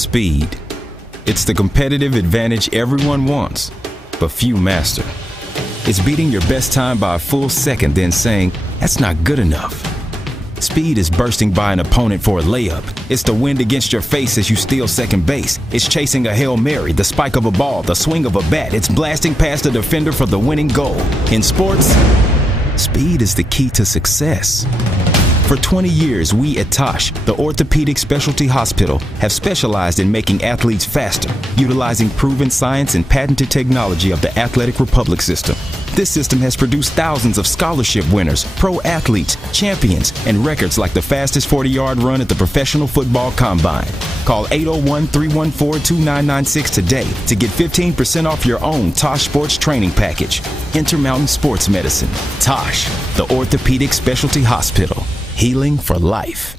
Speed. It's the competitive advantage everyone wants, but few master. It's beating your best time by a full second, then saying, "That's not good enough." Speed is bursting by an opponent for a layup. It's the wind against your face as you steal second base. It's chasing a Hail Mary, the spike of a ball, the swing of a bat. It's blasting past a defender for the winning goal. In sports, speed is the key to success. For 20 years, we at Tosh, the orthopedic specialty hospital, have specialized in making athletes faster, utilizing proven science and patented technology of the Athletic Republic system. This system has produced thousands of scholarship winners, pro athletes, champions, and records like the fastest 40-yard run at the Professional Football Combine. Call 801-314-2996 today to get 15% off your own Tosh Sports Training Package. Intermountain Sports Medicine. Tosh, the orthopedic specialty hospital. Healing for life.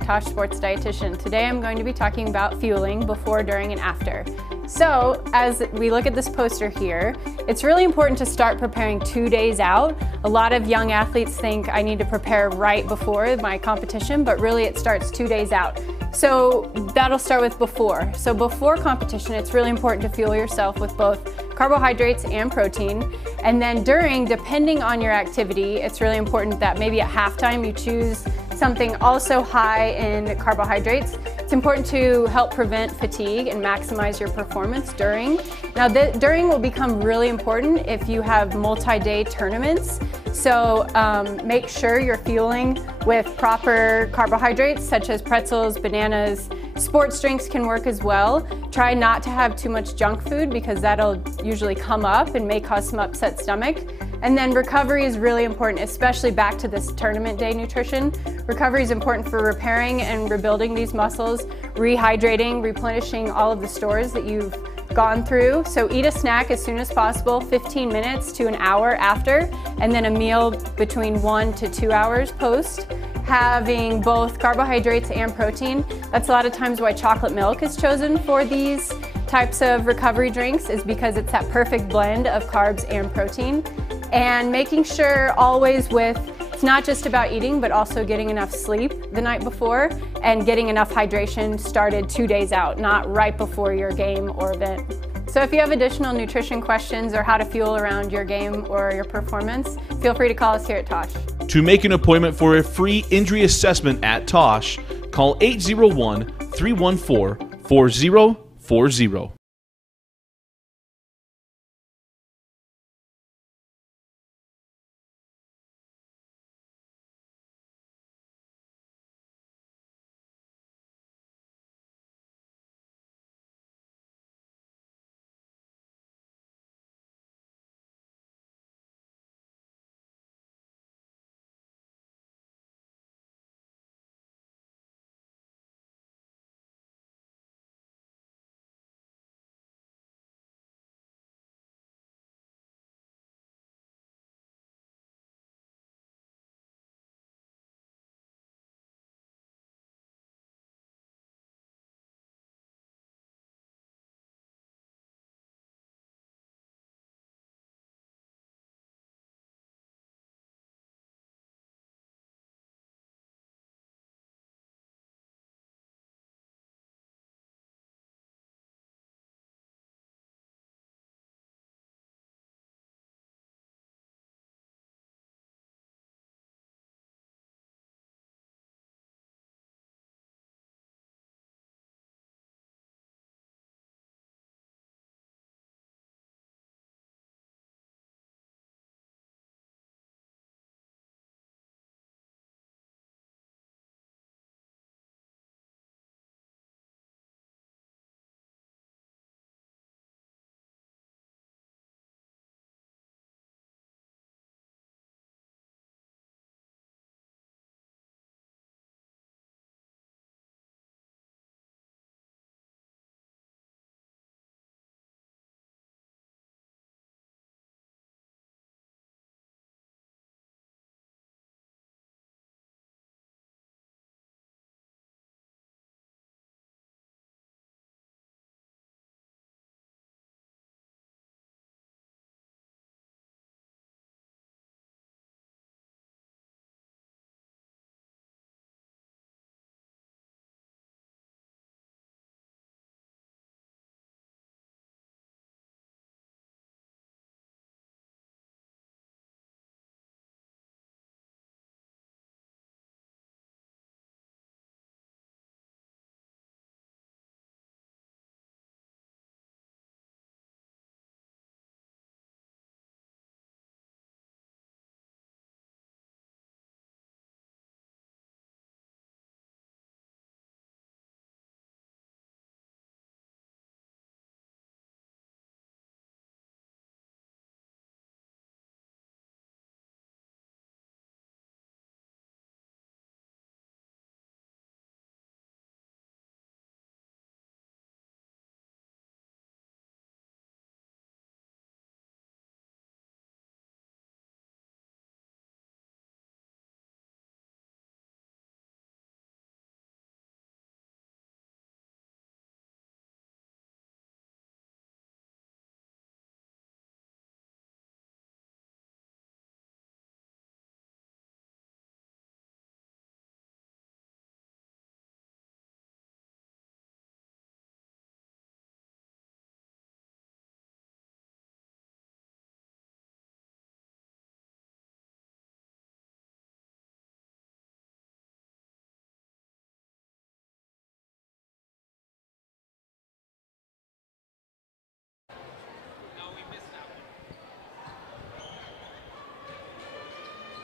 Tosh Sports Dietitian. Today I'm going to be talking about fueling before, during, and after. So as we look at this poster here, it's really important to start preparing 2 days out. A lot of young athletes think I need to prepare right before my competition, but really it starts 2 days out. So that'll start with before. So before competition, it's really important to fuel yourself with both carbohydrates and protein. And then during, depending on your activity, it's really important that maybe at halftime you choose something also high in carbohydrates. It's important to help prevent fatigue and maximize your performance during. Now, during will become really important if you have multi-day tournaments. So make sure you're fueling with proper carbohydrates such as pretzels, bananas. Sports drinks can work as well. Try not to have too much junk food because that'll usually come up and may cause some upset stomach. And then recovery is really important, especially back to this tournament day nutrition. Recovery is important for repairing and rebuilding these muscles, rehydrating, replenishing all of the stores that you've gone through. So eat a snack as soon as possible, 15 minutes to an hour after, and then a meal between 1 to 2 hours post. Having both carbohydrates and protein. That's a lot of times why chocolate milk is chosen for these types of recovery drinks, is because it's that perfect blend of carbs and protein. And making sure always it's not just about eating, but also getting enough sleep the night before and getting enough hydration started 2 days out, not right before your game or event. So if you have additional nutrition questions or how to fuel around your game or your performance, feel free to call us here at Tosh. To make an appointment for a free injury assessment at Tosh, call 801-314-4040.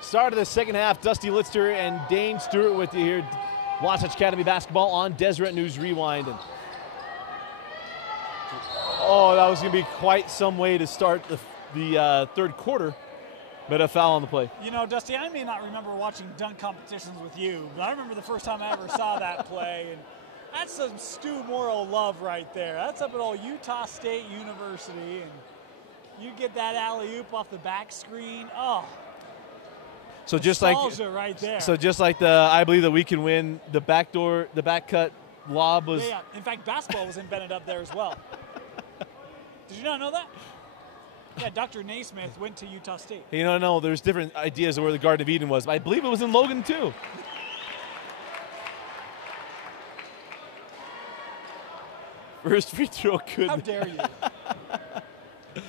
Start of the second half, Dusty Litster and Dane Stewart with you here. Wasatch Academy basketball on Deseret News Rewind. And oh, that was going to be quite some way to start the third quarter, but a foul on the play. You know, Dusty, I may not remember watching dunk competitions with you, but I remember the first time I ever saw that play, and that's some Stu Morrow love right there. That's up at old Utah State University, and you get that alley-oop off the back screen. Oh, so just like right there. So just like I believe that we can win the back cut lob was. Yeah. In fact, basketball was invented up there as well. Did you not know that? Yeah, Dr. Naismith went to Utah State. You know, no, there's different ideas of where the Garden of Eden was, but I believe it was in Logan too. First free throw good. How dare you?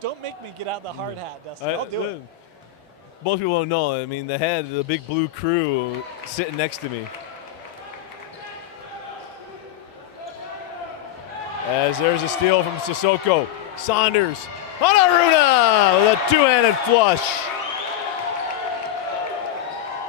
Don't make me get out the hard hat, Dusty. I'll do it. Most people don't know. I mean, the head of the big blue crew sitting next to me. As there's a steal from Sissoko. Saunders. Onaruna with a two-handed flush.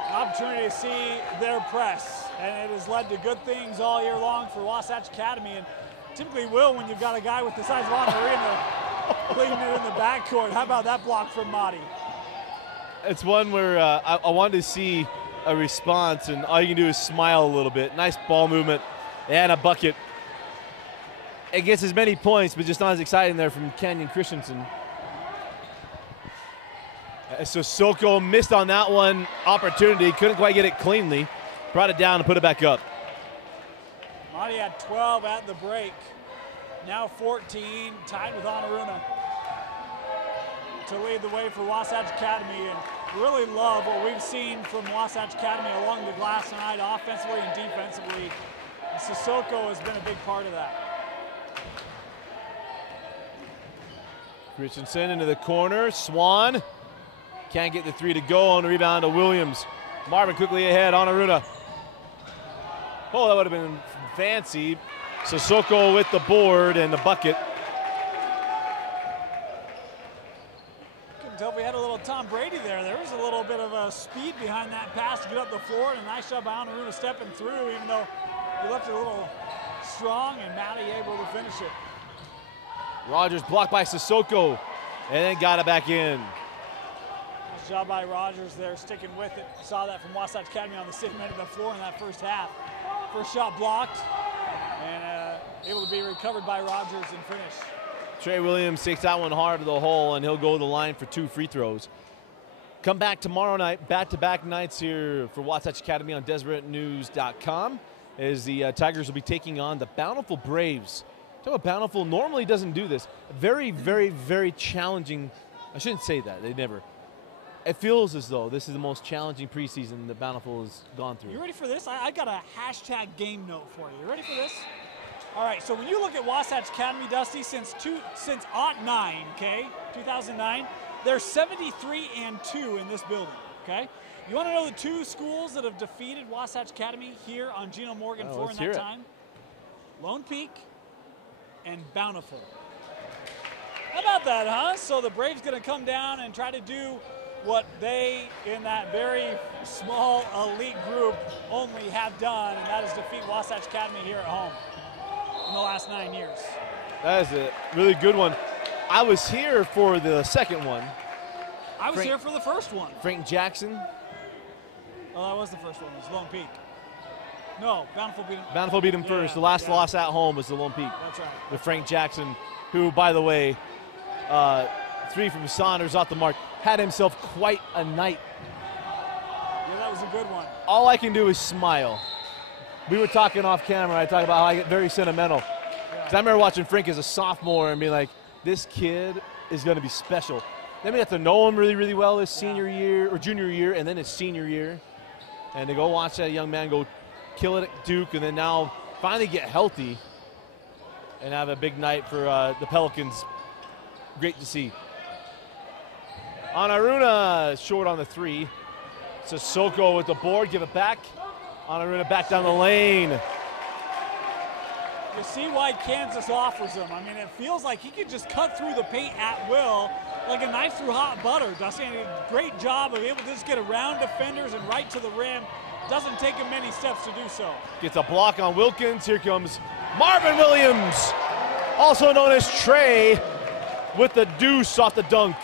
An opportunity to see their press, and it has led to good things all year long for Wasatch Academy, and typically will when you've got a guy with the size of Onaruna leading it in the backcourt. How about that block from Madi? It's one where I wanted to see a response, and all you can do is smile a little bit. Nice ball movement and a bucket. It gets as many points, but just not as exciting there from Canyon Christensen. Sissoko missed on that one opportunity. Couldn't quite get it cleanly. Brought it down and put it back up. Madi had 12 at the break. Now 14, tied with Onaruna to lead the way for Wasatch Academy. And really love what we've seen from Wasatch Academy along the glass tonight, offensively and defensively. And Sissoko has been a big part of that. Christensen into the corner. Swan can't get the three to go. On the rebound to Williams. Marvin quickly ahead. Onaruna. Oh, that would have been fancy. Sissoko with the board and the bucket. Couldn't tell if we had a little Tom Brady there. There was a little bit of a speed behind that pass to get up the floor, and a nice job by Onaruna stepping through, even though he left it a little strong, and Madi able to finish it. Rogers blocked by Sissoko and then got it back in. Nice job by Rogers there, sticking with it. Saw that from Wasatch Academy on the same end of the floor in that first half. First shot blocked and able to be recovered by Rogers and finish. Trey Williams takes that one hard to the hole, and he'll go to the line for 2 free throws. Come back tomorrow night, back-to-back nights here for Wasatch Academy on DeseretNews.com, as the Tigers will be taking on the Bountiful Braves. Talk about Bountiful normally doesn't do this. Very, very, very challenging. I shouldn't say that. They never. It feels as though this is the most challenging preseason that Bountiful has gone through. You ready for this? I got a hashtag game note for you. You ready for this? All right, so when you look at Wasatch Academy, Dusty, since 2009, okay, 2009, they're 73-2 in this building, okay? You want to know the 2 schools that have defeated Wasatch Academy here on Geno Morgan floor in that time? Lone Peak and Bountiful. How about that, huh? So the Braves going to come down and try to do what they, in that very small elite group, only have done, and that is defeat Wasatch Academy here at home in the last 9 years. That is a really good one. I was here for the second one. I was here for the first one. Frank Jackson. Oh, that was the first one. It was Lone Peak. No, Bountiful beat him. Bountiful beat him first. The last loss at home was the Lone Peak. That's right. With Frank Jackson, who, by the way, 3 from Saunders off the mark, had himself quite a night. Yeah, that was a good one. All I can do is smile. We were talking off camera. I talked about how I get very sentimental. Because I remember watching Frank as a sophomore and being like, this kid is going to be special. Then we got to know him really, really well his senior year, or junior year, and then his senior year. And to go watch that young man go kill it at Duke, and then now finally get healthy and have a big night for the Pelicans. Great to see. Onaruna short on the 3. Sissoko with the board, give it back. Onaruna back down the lane. You see why Kansas offers him. I mean, it feels like he could just cut through the paint at will, like a knife through hot butter. Dusty did a great job of able to just get around defenders and right to the rim. Doesn't take him many steps to do so. Gets a block on Wilkins. Here comes Marvin Williams, also known as Trey, with the deuce off the dunk.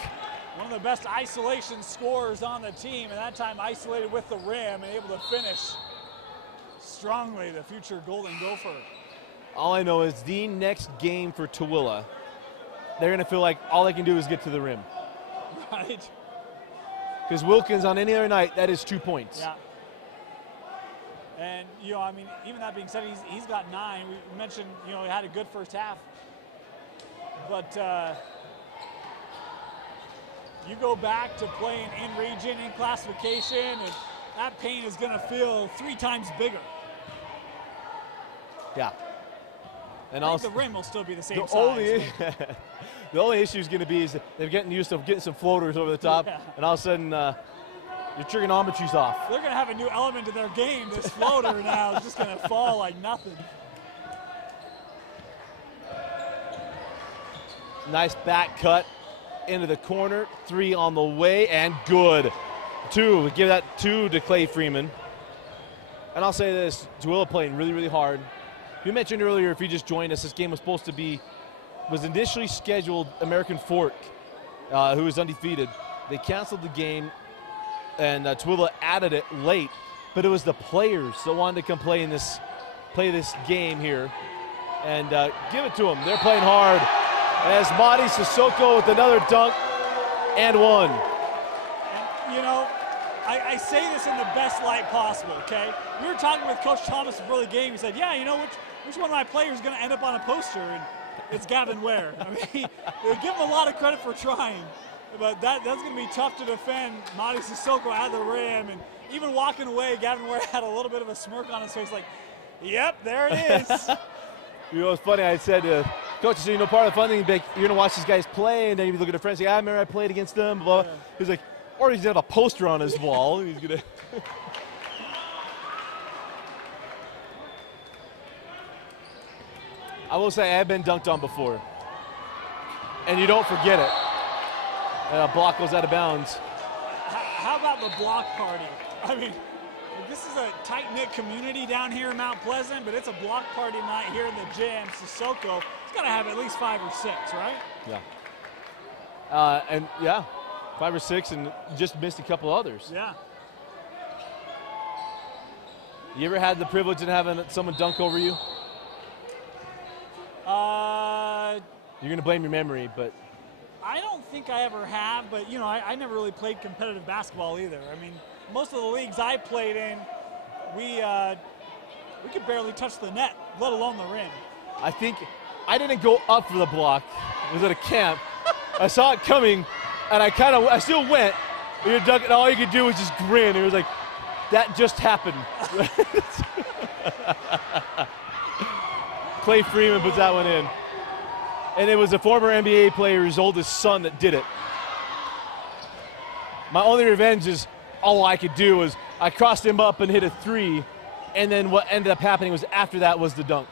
One of the best isolation scorers on the team, and that time isolated with the rim and able to finish strongly, the future Golden Gopher. All I know is the next game for Tooele, they're going to feel like all they can do is get to the rim. Right. Because Wilkins on any other night, that is 2 points. Yeah. And, you know, I mean, even that being said, he's got 9. We mentioned, you know, he had a good first half. But you go back to playing in region, in classification, and that pain is going to feel 3 times bigger. Yeah. And I also, think the rim will still be the same size. The only issue is going to be is that they're getting used to getting some floaters over the top, and all of a sudden your trigonometry's off. They're going to have a new element to their game. This floater now is just going to fall like nothing. Nice back cut into the corner. 3 on the way, and good. 2. We give that 2 to Clay Freeman. And I'll say this, Tooele playing really, really hard. You mentioned earlier, if you just joined us, this game was initially scheduled American Fork, who was undefeated. They canceled the game, and Tooele added it late, but it was the players that wanted to come play this game here, and give it to them. They're playing hard. As Madi Sissoko with another dunk and 1. And, you know, I say this in the best light possible, okay? We were talking with Coach Thomas before the game. He said, yeah, you know, which one of my players is going to end up on a poster? And it's Gavin Ware. I mean, give him a lot of credit for trying, but that's going to be tough to defend. Madi Sissoko at the rim, and even walking away, Gavin Ware had a little bit of a smirk on his face, like, yep, there it is. You know, it's funny, I said to Coach, you know, part of the fun thing, you're going to watch these guys play, and then you look at a friend and say, I remember I played against them, blah, blah. He's like, or he's got a poster on his wall. He's going to. I will say, I have been dunked on before. And you don't forget it. And a block goes out of bounds. How about the block party? I mean, this is a tight-knit community down here in Mount Pleasant, but it's a block party night here in the gym. Sissoko, he's got to have at least 5 or 6, right? Yeah. And, yeah, 5 or 6, and just missed a couple others. Yeah. You ever had the privilege of having someone dunk over you? You're going to blame your memory, but. I don't think I ever have, but, you know, I never really played competitive basketball either. I mean, most of the leagues I played in, we could barely touch the net, let alone the rim. I think I didn't go up for the block. It was at a camp. I saw it coming, and I still went. And you're dunking, all you could do was just grin. It was like, that just happened. Clay Freeman puts that one in. And it was a former NBA player's oldest son that did it. My only revenge is all I could do was I crossed him up and hit a 3, and then what ended up happening was after that was the dunk.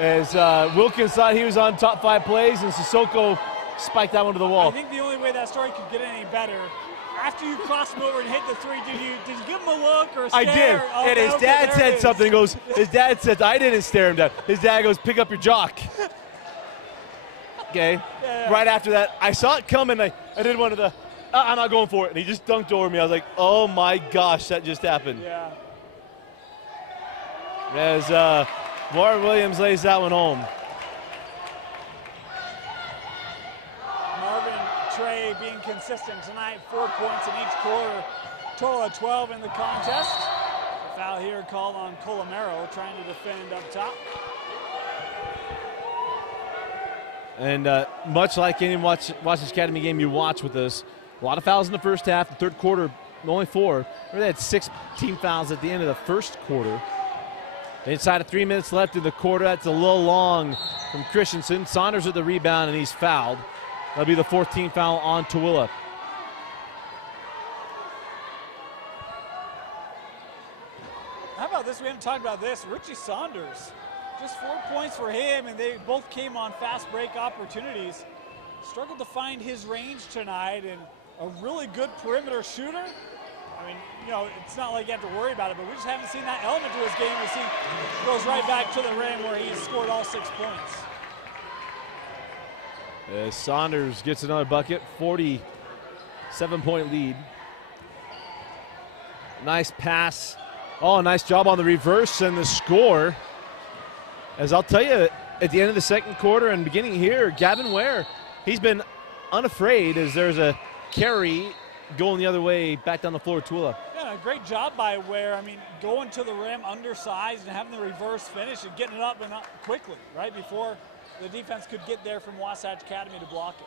As Wilkins thought he was on top 5 plays, and Sissoko spiked that one to the wall. I think the only way that story could get any better, after you crossed him over and hit the 3, did you give him a look or a stare? I did, and his dad said something. His dad said, I didn't stare him down. His dad goes, pick up your jock. Okay, yeah. Right after that, I saw it coming. I did one of the, I'm not going for it, and he just dunked over me. I was like, oh my gosh, that just happened. Yeah. As Marvin Williams lays that one home. Marvin Trey being consistent tonight, 4 points in each quarter, total of 12 in the contest. A foul here called on Colomero, trying to defend up top. And much like any Wasatch Academy game you watch with us, a lot of fouls in the first half. The third quarter, only 4. They had 6 team fouls at the end of the first quarter. Inside of 3 minutes left in the quarter. That's a little long from Christensen. Saunders with the rebound, and he's fouled. That'll be the 4th team foul on Tooele. How about this we haven't talked about this. Richie Saunders, just 4 points for him, and they both came on fast break opportunities. Struggled to find his range tonight, and a really good perimeter shooter. I mean, you know, it's not like you have to worry about it, but we just haven't seen that element to his game as he goes right back to the rim where he's scored all 6 points. Saunders gets another bucket, 47-point lead. Nice pass. Oh, nice job on the reverse and the score. As I'll tell you, at the end of the second quarter and beginning here, Gavin Ware, he's been unafraid as there's a carry going the other way back down the floor, Tooele. Yeah, a great job by Ware. I mean, going to the rim undersized and having the reverse finish and getting it up and up quickly, right before the defense could get there from Wasatch Academy to block it.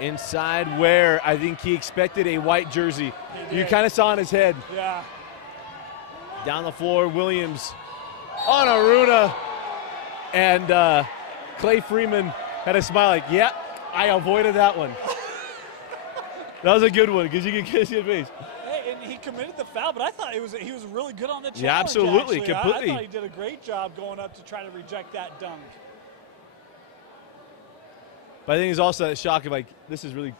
Inside Ware, I think he expected a white jersey. You kind of saw in his head. Yeah. Down the floor, Williams on Aruna. And Clay Freeman had a smile like, yep, I avoided that one. That was a good one because you can kiss your face. Hey, and he committed the foul, but I thought he was really good on the challenge. Yeah, absolutely, actually. completely. I thought he did a great job going up to try to reject that dunk. But I think it's also a shock of like, this is really,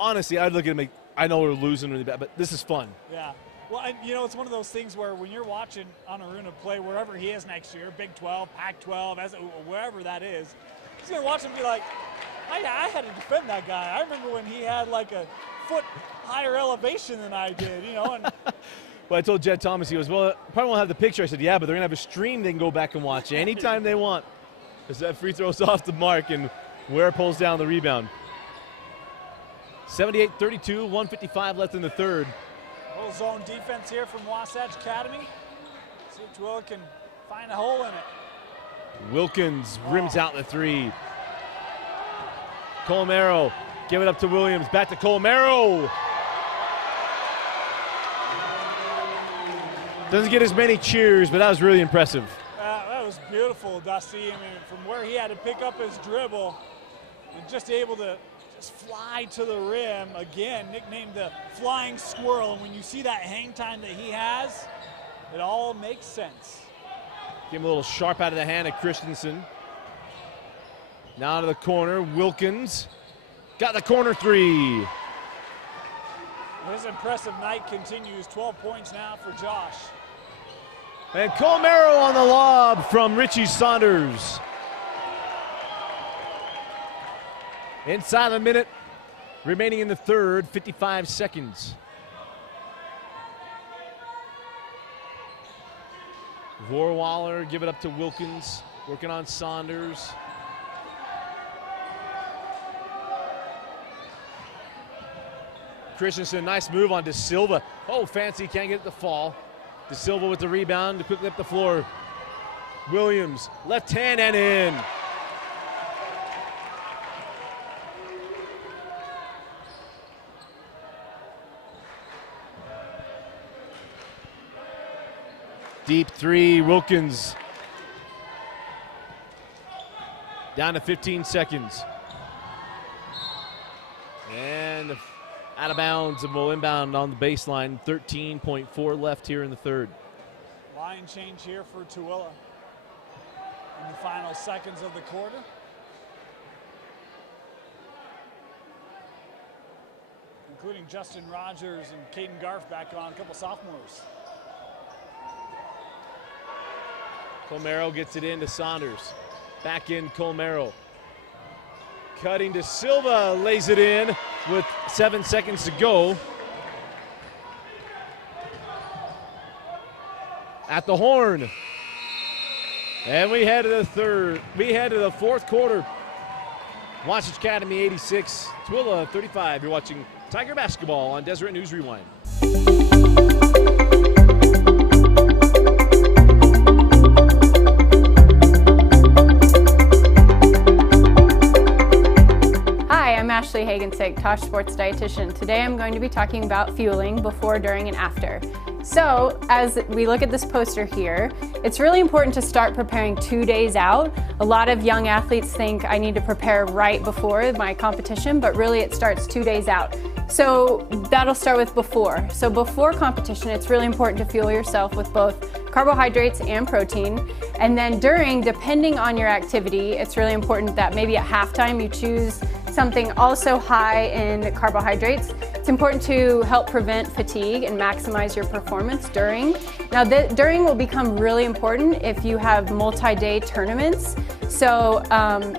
honestly, I'd look at him like, I know we're losing really bad, but this is fun. Yeah. Well, and you know, it's one of those things where when you're watching Aruna play wherever he is next year, Big 12, Pac-12, wherever that is, he's going to watch him be like, I had to defend that guy. I remember when he had like a foot higher elevation than I did, you know. And well, I told Jed Thomas, he goes, well, probably won't have the picture. I said, yeah, but they're going to have a stream they can go back and watch anytime they want. Because that free throw's off the mark, and Ware pulls down the rebound. 78-32, 1:55 left in the third. A little zone defense here from Wasatch Academy. See if Tooele can find a hole in it. Wilkins rims out the three. Colomero, give it up to Williams. Back to Colomero. Doesn't get as many cheers, but that was really impressive. That was beautiful, Dusty. I mean, from where he had to pick up his dribble and just able to just fly to the rim. Again, nicknamed the Flying Squirrel. And when you see that hang time that he has, it all makes sense. Give him a little sharp out of the hand of Christensen. Now to the corner, Wilkins. Got the corner three. His impressive night continues. 12 points now for Josh. And Colomero on the lob from Richie Saunders. Inside a minute remaining in the third, 55 seconds. Vorwaller, give it up to Wilkins, working on Saunders. Christensen, nice move on De Silva. Oh, fancy, can't get it to fall. De Silva with the rebound to quickly up the floor. Williams, left hand and in. Deep three, Wilkins. Down to 15 seconds. And out of bounds, and will inbound on the baseline. 13.4 left here in the third. Line change here for Tooele in the final seconds of the quarter. Including Justin Rogers and Caden Garf back on, a couple sophomores. Colomero gets it into Saunders. Back in Colomero. Cutting to Silva, lays it in with 7 seconds to go. At the horn. And we head to the fourth quarter. Wasatch Academy 86, Tooele 35. You're watching Tiger Basketball on Deseret News Rewind. Ashley Hagensick, Tosh Sports Dietitian. Today I'm going to be talking about fueling before, during, and after. So as we look at this poster here, it's really important to start preparing 2 days out. A lot of young athletes think I need to prepare right before my competition, but really it starts 2 days out. So that'll start with before. So before competition, it's really important to fuel yourself with both carbohydrates and protein. And then during, depending on your activity, it's really important that maybe at halftime you choose something also high in carbohydrates. It's important to help prevent fatigue and maximize your performance during. Now, during will become really important if you have multi-day tournaments. So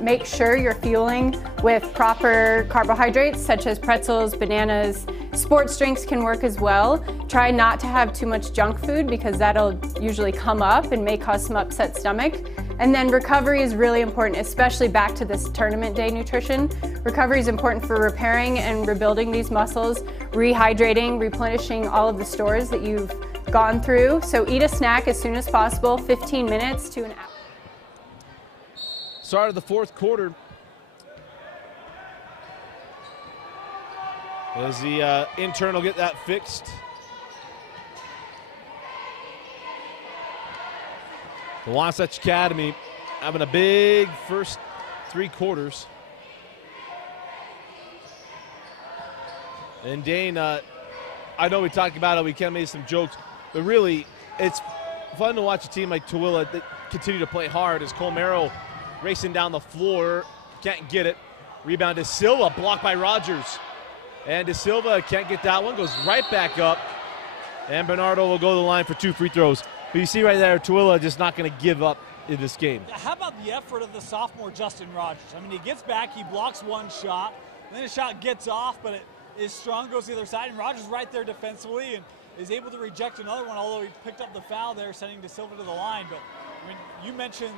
make sure you're fueling with proper carbohydrates such as pretzels, bananas. Sports drinks can work as well. Try not to have too much junk food because that'll usually come up and may cause some upset stomach. And then recovery is really important, especially back to this tournament day nutrition. Recovery is important for repairing and rebuilding these muscles, rehydrating, replenishing all of the stores that you've gone through. So eat a snack as soon as possible, 15 minutes to an hour. Start of the fourth quarter. As the intern will get that fixed. The Wasatch Academy having a big first 3 quarters. And Dane, I know we talked about it, we kind of made some jokes, but really it's fun to watch a team like Tooele that continue to play hard as Colmero racing down the floor, can't get it. Rebound to Silva, blocked by Rogers. And De Silva can't get that one, goes right back up. And Bernardo will go to the line for 2 free throws. But you see right there, Tooele just not going to give up in this game. How about the effort of the sophomore Justin Rogers? I mean, he gets back, he blocks one shot, and then the shot gets off, but it is strong, goes to the other side, and Rogers right there defensively and is able to reject another one, although he picked up the foul there, sending De Silva to the line. But I mean, you mentioned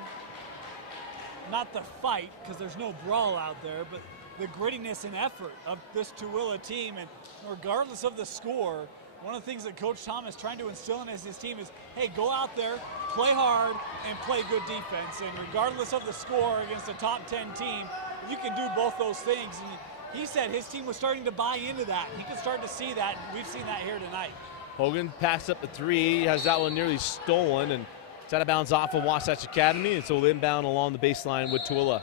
not the fight, because there's no brawl out there, but the grittiness and effort of this Tooele team, and regardless of the score, one of the things that Coach Tom is trying to instill in his team is, hey, go out there, play hard, and play good defense. And regardless of the score against a top 10 team, you can do both those things. And he said his team was starting to buy into that. He could start to see that, and we've seen that here tonight. Hogan passed up the 3, has that one nearly stolen, and it's out of bounds off of Wasatch Academy, and so inbound along the baseline with Tooele.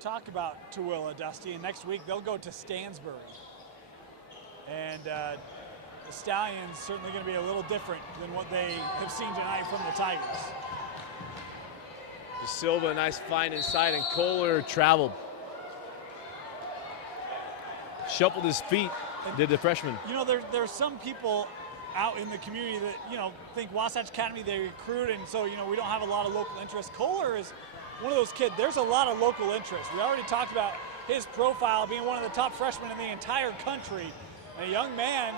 Talk about Tooele, Dusty, and next week they'll go to Stansbury. And the Stallions certainly going to be a little different than what they have seen tonight from the Tigers. De Silva, nice find inside, and Kohler traveled. Shuffled his feet, did the freshman. You know, there's some people out in the community that, you know, think Wasatch Academy, they recruit, and so, you know, we don't have a lot of local interest. Kohler is one of those kids, there's a lot of local interest. We already talked about his profile being one of the top freshmen in the entire country. A young man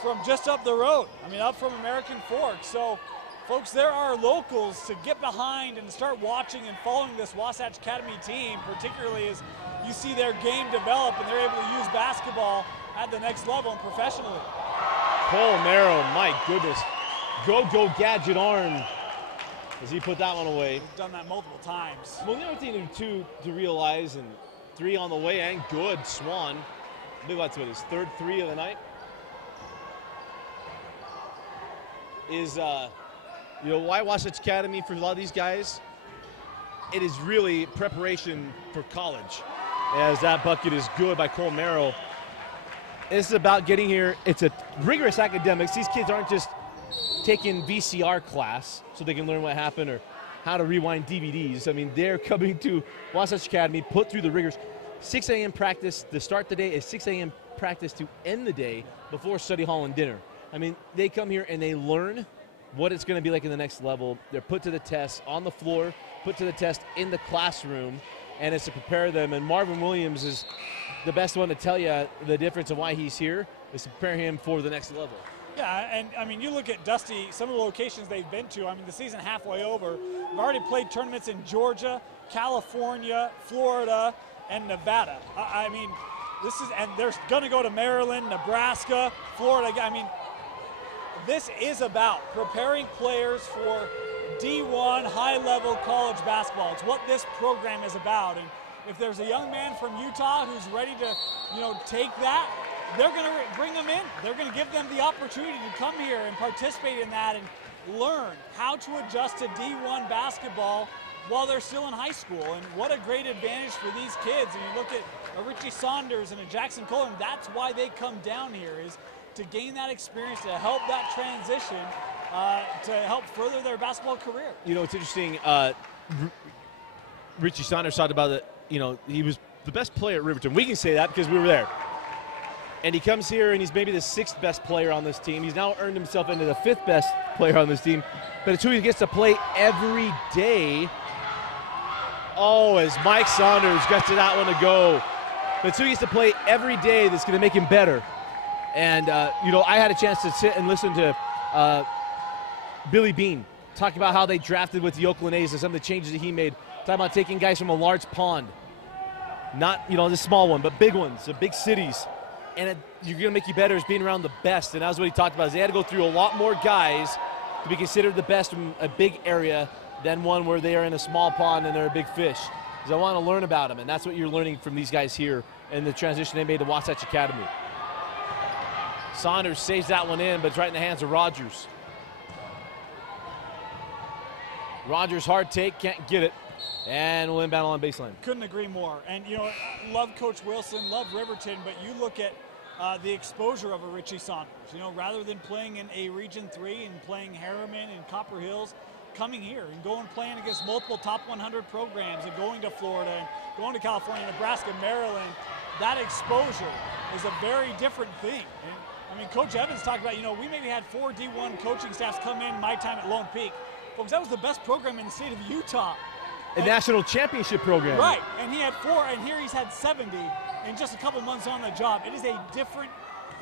from just up the road, I mean, up from American Fork. So, folks, there are locals to get behind and start watching and following this Wasatch Academy team, particularly as you see their game develop and they're able to use basketball at the next level and professionally. Colmero, my goodness. Go gadget arm. As he put that one away. He's done that multiple times. Well, the other thing to realize, and 3 on the way, and good, Swan. I believe that's what his 3rd 3 of the night. Is, you know, why Wasatch Academy for a lot of these guys? It is really preparation for college. As that bucket is good by Colmero. It's about getting here. It's a rigorous academics. These kids aren't just taking VCR class so they can learn what happened or how to rewind DVDs. I mean, they're coming to Wasatch Academy, put through the rigors. 6 a.m. practice to start the day is 6 a.m. practice to end the day before study hall and dinner. I mean, they come here and they learn what it's going to be like in the next level. They're put to the test on the floor, put to the test in the classroom, and it's to prepare them. And Marvin Williams is the best one to tell you the difference of why he's here, is to prepare him for the next level. Yeah, and I mean, you look at Dusty, some of the locations they've been to. I mean, the season halfway over. We've already played tournaments in Georgia, California, Florida, and Nevada. I mean, this is, and they're going to go to Maryland, Nebraska, Florida. I mean, this is about preparing players for D1 high-level college basketball. It's what this program is about. And if there's a young man from Utah who's ready to, you know, take that, they're going to bring them in. They're going to give them the opportunity to come here and participate in that. And learn how to adjust to D1 basketball while they're still in high school. And what a great advantage for these kids. And you look at a Richie Saunders and a Jackson Cullen, that's why they come down here, is to gain that experience, to help that transition, to help further their basketball career. You know, it's interesting. Richie Saunders talked about it. You know, he was the best player at Riverton. We can say that because we were there. And he comes here and he's maybe the 6th best player on this team. He's now earned himself into the 5th best player on this team. But it's who he gets to play every day. Oh, as Mike Saunders gets to that one to go. But it's who he gets to play every day that's going to make him better. And, you know, I had a chance to sit and listen to Billy Bean talk about how they drafted with the Oakland A's and some of the changes that he made. Talking about taking guys from a large pond. Not, you know, the small one, but big ones, the big cities. And you're going to make you better is being around the best. And that's what he talked about. Is they had to go through a lot more guys to be considered the best from a big area than one where they are in a small pond and they're a big fish. Because I want to learn about them. And that's what you're learning from these guys here in the transition they made to Wasatch Academy. Saunders saves that one in, but it's right in the hands of Rogers. Rogers, hard take, can't get it. And we'll inbound on baseline. Couldn't agree more. And, you know, love Coach Wilson, love Riverton, but you look at the exposure of a Richie Saunders. You know, rather than playing in a Region 3 and playing Harriman and Copper Hills, coming here and going playing against multiple top 100 programs and going to Florida and going to California, Nebraska, Maryland, that exposure is a very different thing. And, I mean, Coach Evans talked about, you know, we maybe had 4 D1 coaching staffs come in my time at Lone Peak. Folks, that was the best program in the state of Utah. A national championship program. Right, and he had 4, and here he's had 70 in just a couple months on the job. It is a different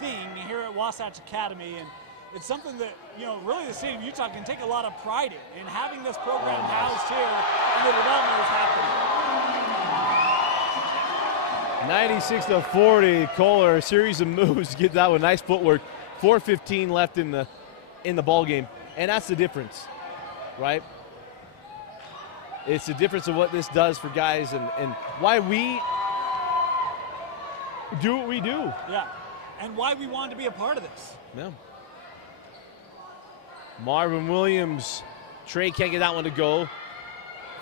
thing here at Wasatch Academy, and it's something that, you know, really the state of Utah can take a lot of pride in having this program housed here, and the development is happening. 96-40, Kohler, a series of moves to get that one. Nice footwork. 4:15 left in the ball game, and that's the difference, right? It's the difference of what this does for guys and why we do what we do. Yeah, and why we wanted to be a part of this. Yeah. Marvin Williams. Trey can't get that one to go.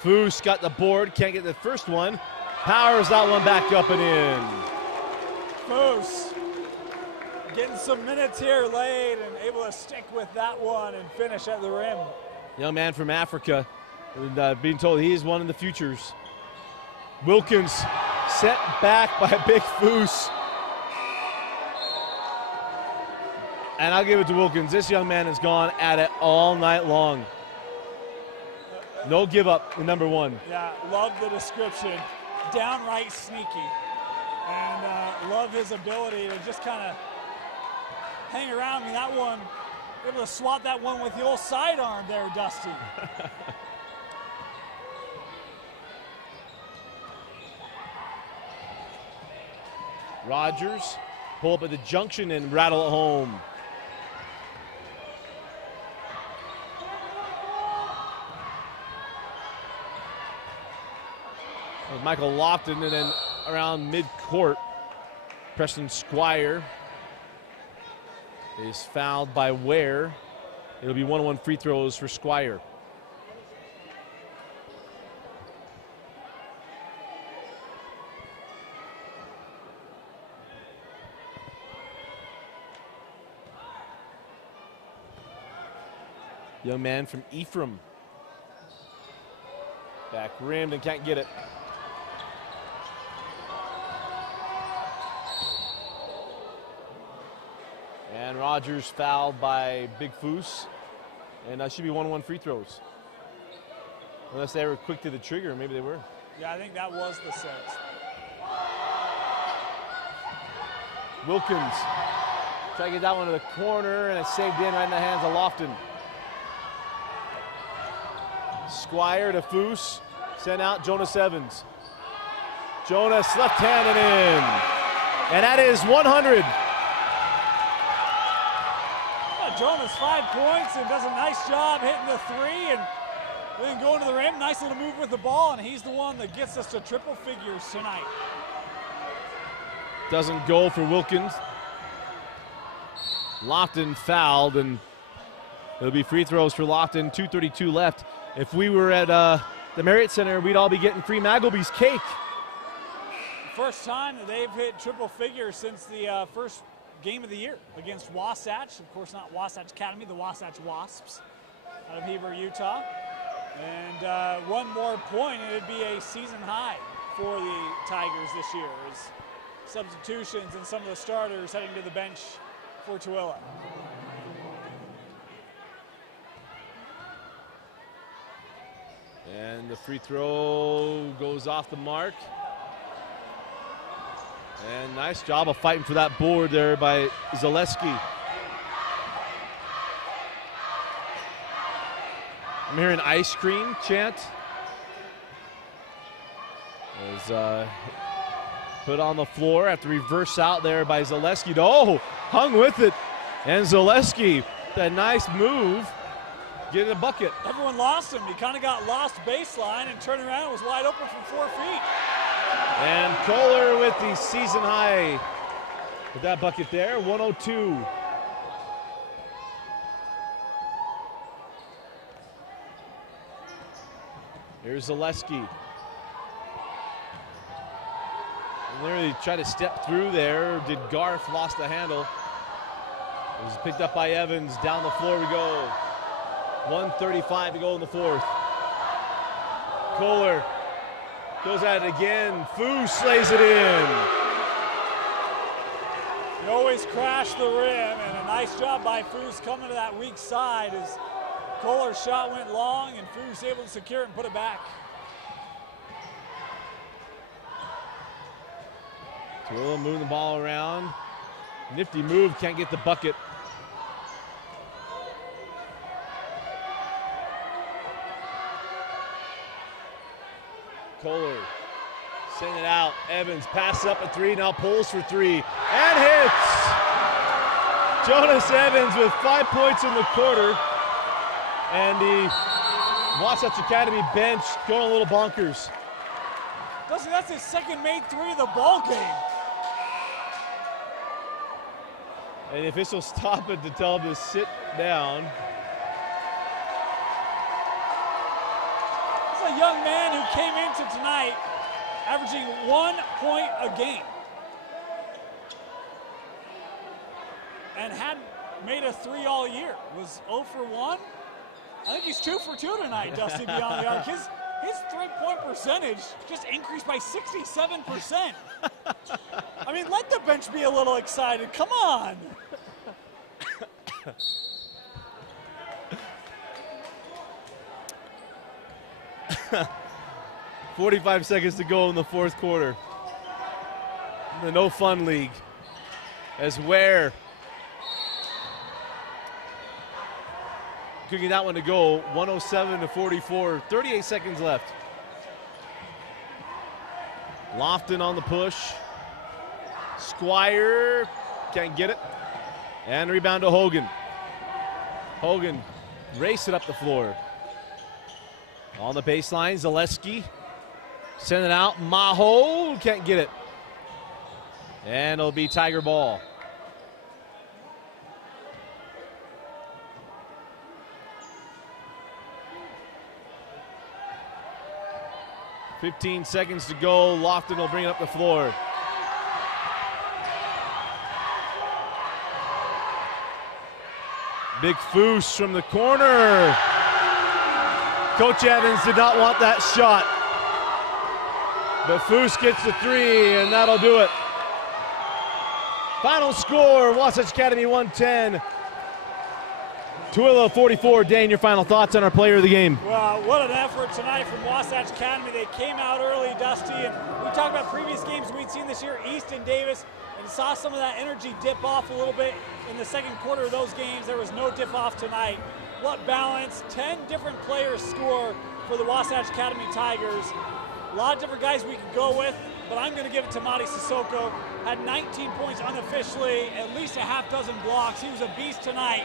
Foose got the board, can't get the first one. Powers that one back up and in. Foose getting some minutes here late and able to stick with that one and finish at the rim. Young man from Africa. And, being told he is one of the futures. Wilkins set back by Big Foose. And I'll give it to Wilkins. This young man has gone at it all night long. No give up in number 1. Yeah, love the description. Downright sneaky. And love his ability to just kind of hang around. I mean, that one, able to swat that one with the old sidearm there, Dusty. Rogers pull up at the junction and rattle it home. Michael Lofton, and then around mid-court, Preston Squire is fouled by Ware. It'll be 1-on-1 free throws for Squire. Young man from Ephraim. Back rimmed and can't get it. And Rogers fouled by Big Foose. And that should be 1-on-1 free throws. Unless they were quick to the trigger, maybe they were. Yeah, I think that was the sense. Wilkins try to get that one to the corner, and it's saved in right in the hands of Lofton. Squire to Foose, sent out Jonas Evans. Jonas left-handed in, and that is 100. Yeah, Jonas 5 points and does a nice job hitting the 3 and then going to the rim. Nice little move with the ball, and he's the one that gets us to triple figures tonight. Doesn't go for Wilkins. Lofton fouled, and It'll be free throws for Lofton, 2:32 left. If we were at the Marriott Center, we'd all be getting free Maggleby's cake. First time that they've hit triple figures since the first game of the year against Wasatch. Of course, not Wasatch Academy, the Wasatch Wasps out of Heber, Utah. And one more point, it would be a season high for the Tigers this year as substitutions and some of the starters heading to the bench for Tooele. And the free throw goes off the mark. And nice job of fighting for that board there by Zaleski. I'm hearing ice cream chant. Was put on the floor after reverse out there by Zaleski. Oh, hung with it. And Zaleski, that nice move, getting a bucket. Everyone lost him. He kind of got lost baseline and turned around and was wide open from 4 feet. And Kohler with the season high with that bucket there, 102. Here's Zaleski. And there he tried to step through there. Did Garth, lost the handle. It was picked up by Evans. Down the floor we go. 1:35 to go in the fourth. Kohler goes at it again. Foose slays it in. You always crash the rim, and a nice job by Foose coming to that weak side as Kohler's shot went long and Foose able to secure it and put it back. Tooele moving the ball around. Nifty move, can't get the bucket. Kohler sending it out. Evans passes up a three, now pulls for three and hits. Jonas Evans with 5 points in the quarter. And the Wasatch Academy bench going a little bonkers. Dusty, that's his second made three of the ball game. And the official stop it to tell him to sit down. This is a young man who came into tonight averaging 1 point a game and hadn't made a three all year. Was 0 for 1. I think he's 2 for 2 tonight, Dusty, beyond the arc. His 3-point percentage just increased by 67%. I mean, let the bench be a little excited. Come on. 45 seconds to go in the fourth quarter. The No Fun League. As Ware cooking that one to go, 107-44, 38 seconds left. Lofton on the push. Squire can't get it. And rebound to Hogan. Hogan race it up the floor. On the baseline, Zaleski. Send it out, Maho can't get it. And it'll be Tiger ball. $15 seconds to go. Lofton will bring it up the floor. Big Foose from the corner. Coach Evans did not want that shot. But Foose gets the three, and that'll do it. Final score, Wasatch Academy 110. Tooele 44. Dane, your final thoughts on our player of the game? Well, what an effort tonight from Wasatch Academy. They came out early, Dusty, and we talked about previous games we'd seen this year, East and Davis, and saw some of that energy dip off a little bit in the second quarter of those games. There was no dip off tonight. What balance, 10 different players score for the Wasatch Academy Tigers. A lot of different guys we could go with, but I'm going to give it to Madi Sissoko. Had 19 points unofficially, at least a half dozen blocks. He was a beast tonight.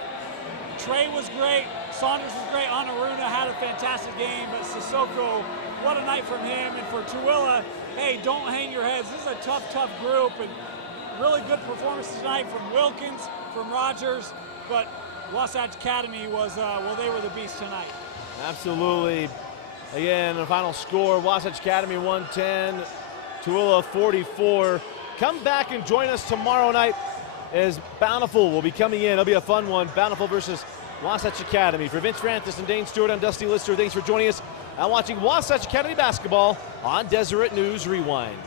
Trey was great, Saunders was great, Anaruna had a fantastic game, but Sissoko, what a night from him. And for Tooele, hey, don't hang your heads. This is a tough group, and really good performances tonight from Wilkins, from Rogers, but Wasatch Academy was, well, they were the beast tonight. Absolutely. Again, the final score, Wasatch Academy 110, Tooele 44. Come back and join us tomorrow night as Bountiful will be coming in. It'll be a fun one. Bountiful versus Wasatch Academy. For Vince Francis and Dane Stewart, I'm Dusty Lister. Thanks for joining us and watching Wasatch Academy basketball on Deseret News Rewind.